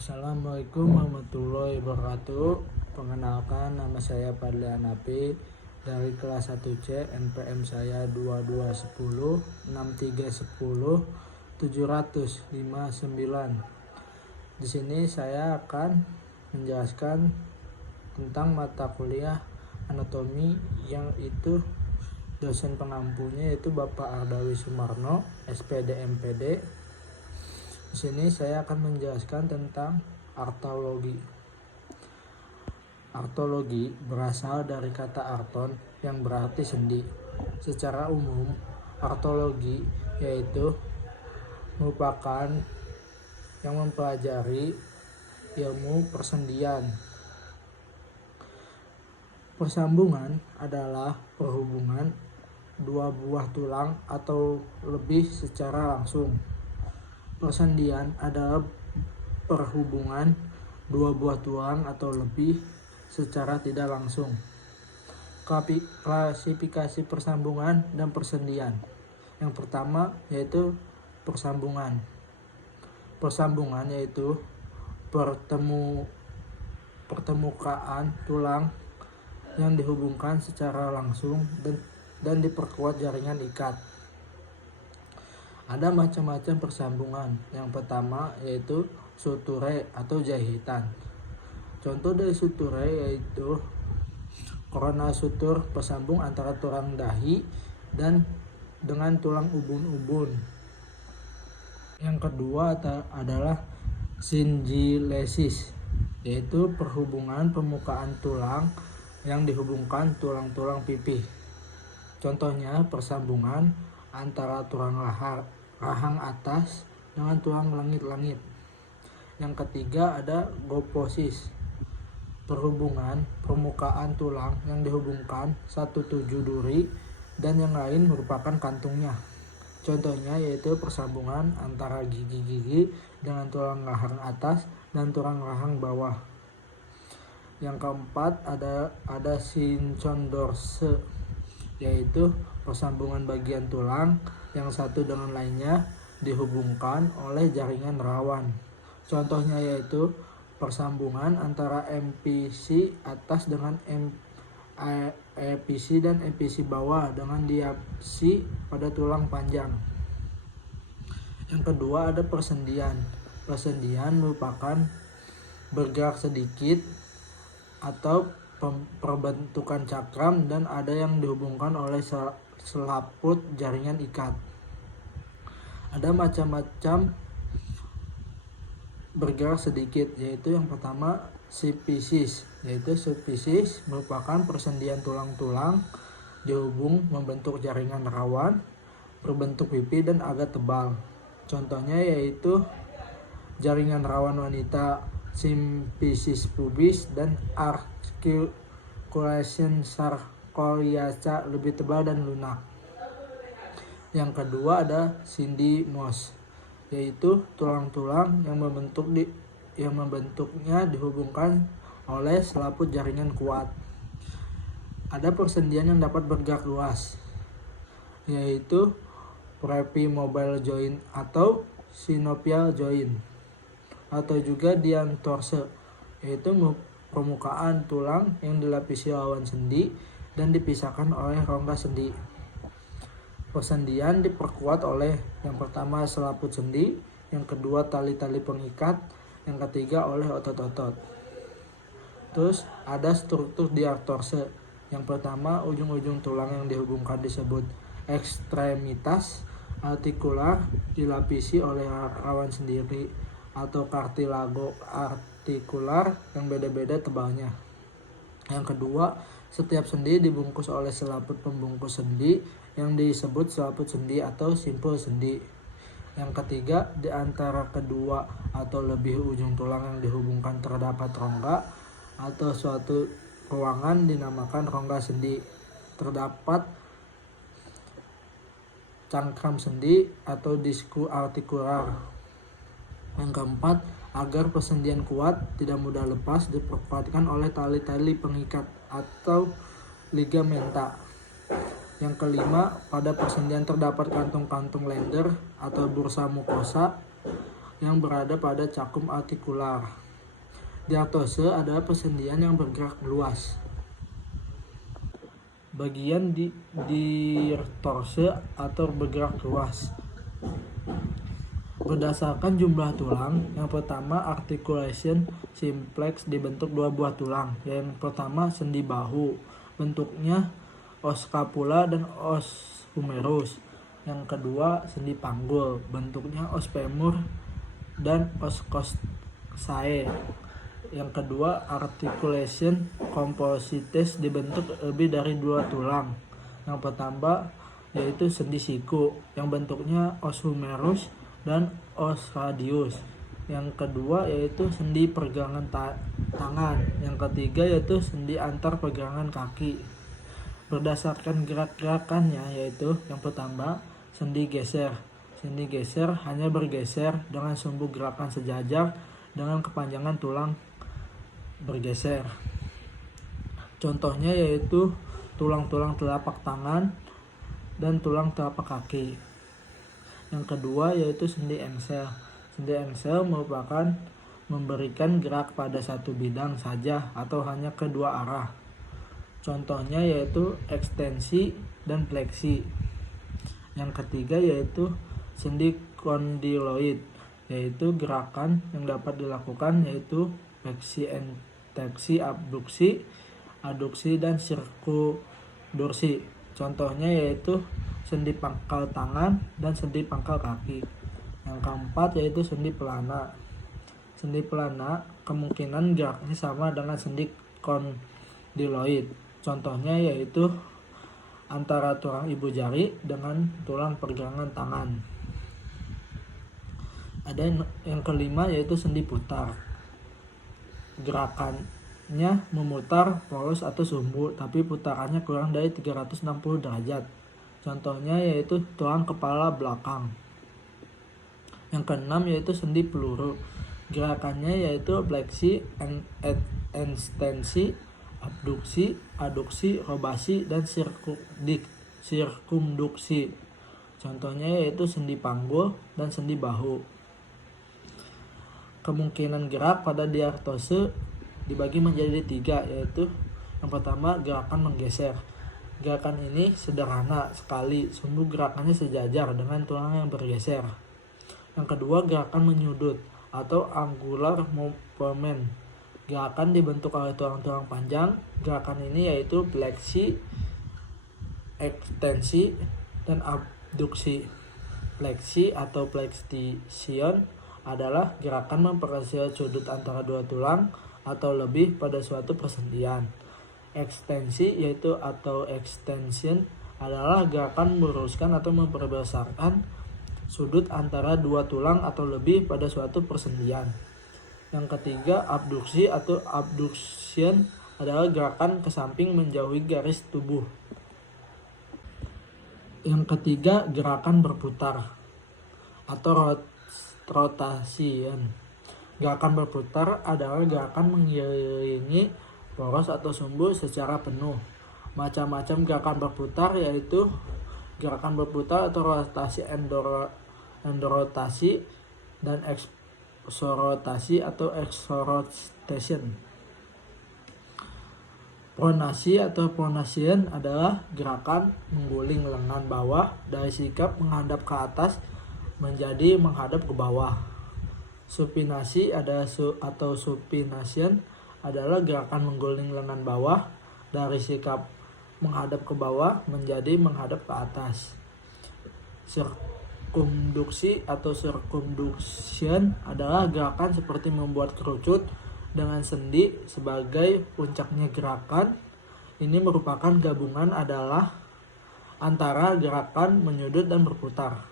Assalamualaikum warahmatullahi wabarakatuh. Perkenalkan, nama saya Fadli Hanafi dari kelas 1C. NPM saya 2210 6310 759. Di sini saya akan menjelaskan tentang mata kuliah anatomi, yang itu dosen pengampunya yaitu Bapak Ardawi Sumarno, SPD MPD. Di sini saya akan menjelaskan tentang artologi. Artologi berasal dari kata arton yang berarti sendi. Secara umum, artologi yaitu merupakan yang mempelajari ilmu persendian. Persambungan adalah perhubungan dua buah tulang atau lebih secara langsung. Persendian adalah perhubungan dua buah tulang atau lebih secara tidak langsung. Klasifikasi persambungan dan persendian. Yang pertama yaitu persambungan. Persambungan yaitu pertemukaan tulang yang dihubungkan secara langsung dan diperkuat jaringan ikat. Ada macam-macam persambungan. Yang pertama yaitu suture atau jahitan. Contoh dari suture yaitu coronal suture, persambung antara tulang dahi dan dengan tulang ubun-ubun. Yang kedua adalah syngilesis, yaitu perhubungan permukaan tulang yang dihubungkan tulang-tulang pipih. Contohnya persambungan antara tulang rahang atas dengan tulang langit-langit. Yang ketiga ada goposis, perhubungan permukaan tulang yang dihubungkan satu tujuh duri dan yang lain merupakan kantungnya. Contohnya yaitu persambungan antara gigi-gigi dengan tulang rahang atas dan tulang rahang bawah. Yang keempat ada synchondrose, yaitu persambungan bagian tulang yang satu dengan lainnya dihubungkan oleh jaringan rawan. Contohnya yaitu persambungan antara MPC atas dengan EPC dan EPC bawah dengan diapsi pada tulang panjang. Yang kedua ada persendian. Persendian merupakan bergerak sedikit atau perbentukan cakram dan ada yang dihubungkan oleh selaput jaringan ikat. Ada macam-macam bergerak sedikit, yaitu yang pertama symphysis, yaitu symphysis merupakan persendian tulang-tulang dihubung membentuk jaringan rawan berbentuk pipi dan agak tebal. Contohnya yaitu jaringan rawan wanita, symphysis pubis, dan articulation sarcoidosa lebih tebal dan lunak. Yang kedua ada syndymos, yaitu tulang-tulang yang membentuknya dihubungkan oleh selaput jaringan kuat. Ada persendian yang dapat bergerak luas, yaitu prepimobile joint atau synovial joint, atau juga diantorse, yaitu permukaan tulang yang dilapisi lawan sendi dan dipisahkan oleh rongga sendi. Persendian diperkuat oleh yang pertama selaput sendi, yang kedua tali-tali pengikat, yang ketiga oleh otot-otot. Terus ada struktur diartorse. Yang pertama ujung-ujung tulang yang dihubungkan disebut ekstremitas artikular dilapisi oleh rawan sendiri atau cartilago artikular yang beda-beda tebalnya. Yang kedua, setiap sendi dibungkus oleh selaput pembungkus sendi yang disebut selaput sendi atau simpul sendi. Yang ketiga, di antara kedua atau lebih ujung tulang yang dihubungkan terdapat rongga atau suatu ruangan dinamakan rongga sendi. Terdapat cangkram sendi atau disku artikular. Yang keempat, agar persendian kuat tidak mudah lepas diperkuatkan oleh tali-tali pengikat atau ligamenta. Yang kelima, pada persendian terdapat kantung-kantung lender atau bursa mukosa yang berada pada cakum artikular. Diartose adalah persendian yang bergerak luas. Bagian diartose atau bergerak luas berdasarkan jumlah tulang. Yang pertama, articulation simplex dibentuk 2 buah tulang. Yang pertama, sendi bahu, bentuknya os scapula dan os humerus. Yang kedua, sendi panggul, bentuknya os femur dan os cossae. Yang kedua, articulation composites dibentuk lebih dari 2 tulang. Yang pertama yaitu sendi siku yang bentuknya os humerus dan os radius. Yang kedua yaitu sendi pergelangan tangan. Yang ketiga yaitu sendi antar pergelangan kaki. Berdasarkan gerak-gerakannya yaitu yang pertama, sendi geser. Sendi geser hanya bergeser dengan sumbu gerakan sejajar dengan kepanjangan tulang bergeser. Contohnya yaitu tulang-tulang telapak tangan dan tulang telapak kaki. Yang kedua yaitu sendi engsel. Sendi engsel merupakan memberikan gerak pada satu bidang saja atau hanya kedua arah. Contohnya yaitu ekstensi dan fleksi. Yang ketiga yaitu sendi kondyloid, yaitu gerakan yang dapat dilakukan yaitu fleksi, abduksi, aduksi, dan sirkudursi. Contohnya yaitu sendi pangkal tangan dan sendi pangkal kaki. Yang keempat yaitu sendi pelana. Sendi pelana kemungkinan geraknya sama dengan sendi kondyloid. Contohnya yaitu antara tulang ibu jari dengan tulang pergelangan tangan. Ada yang kelima yaitu sendi putar. Gerakannya memutar poros atau sumbu, tapi putarannya kurang dari 360 derajat. Contohnya yaitu tulang kepala belakang. Yang keenam yaitu sendi peluru. Gerakannya yaitu fleksi, ekstensi, abduksi, aduksi, robasi, dan sirkumduksi. Contohnya yaitu sendi panggul dan sendi bahu. Kemungkinan gerak pada diartose dibagi menjadi 3, yaitu yang pertama, gerakan menggeser. Gerakan ini sederhana sekali, sumbu gerakannya sejajar dengan tulang yang bergeser. Yang kedua, gerakan menyudut atau angular movement. Gerakan dibentuk oleh tulang-tulang panjang. Gerakan ini yaitu fleksi, ekstensi, dan abduksi. Fleksi atau flexion adalah gerakan memperkecil sudut antara 2 tulang atau lebih pada suatu persendian. Ekstensi yaitu atau extension adalah gerakan meluruskan atau memperbesarkan sudut antara 2 tulang atau lebih pada suatu persendian. Yang ketiga, abduksi atau abduction adalah gerakan ke samping menjauhi garis tubuh. Yang ketiga, gerakan berputar atau rotation. Gerakan berputar adalah gerakan mengelilingi poros atau sumbu secara penuh. Macam-macam gerakan berputar yaitu gerakan berputar atau rotasi endorotasi dan exorotasi atau exorotation. Pronasi atau pronation adalah gerakan mengguling lengan bawah dari sikap menghadap ke atas menjadi menghadap ke bawah. Supinasi atau supination adalah gerakan mengguling lengan bawah dari sikap menghadap ke bawah menjadi menghadap ke atas. Sirkumduksi atau circumduction adalah gerakan seperti membuat kerucut dengan sendi sebagai puncaknya gerakan. Ini merupakan gabungan adalah antara gerakan menyudut dan berputar.